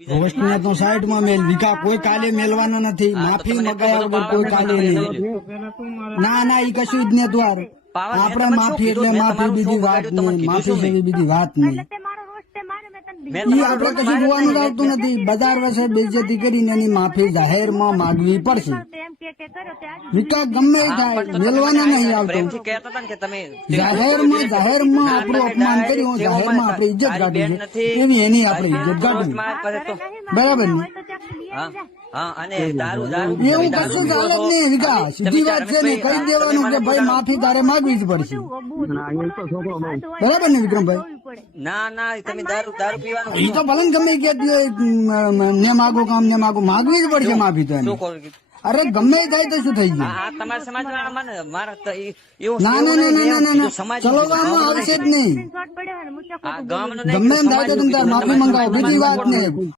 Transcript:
રોશનીને તો સાઈડમાં મેલ વિકા કોઈ કાલે મેલવાના નથી માફી મગાયા વગર કોઈ કાલે નહીં ના ના ઈ કશું જ ને દ્વાર આપણે માફી એટલે માફી બીજી વાત નહીં માફી જેવી બીજી વાત નહીં ઈ આપણે કશું જોવાનું આવતું નથી બજાર વચ્ચે બેઇજ્જતી કરીને એની માફી જાહેરમાં માંગવી પડશે વિકા ગમે એ થાય મેલવાના નહીં આવતું જાહેરમાં આપણું અપમાન કર્યું જાહેરમાં આપણે ઇજ્જત કાઢી છે એવી એની આપણે ઇજ્જત કાઢવી બરાબર ને એવું કશું ચાલે જ નહીં વિકા સીધી વાત છે ને કહી દેવાનું કે ભાઈ માફી તારે માંગવી જ પડશે બરાબર ને વિક્રમભાઈ ના ના તમે દારૂ પીવાનું એ તો ભલે ગમે કેતી હોય ને માગો કામ ને માગો માગવી જ પડશે માફી તો અરે ગમે થાય તો શું થઈ ગયું તમારા સમાજ ના ના ના ના ના ના ચલાવવામાં આવશે જ નહીં ગમે એમ થાય તો તમે માફી મંગાવો બીજી વાત નહીં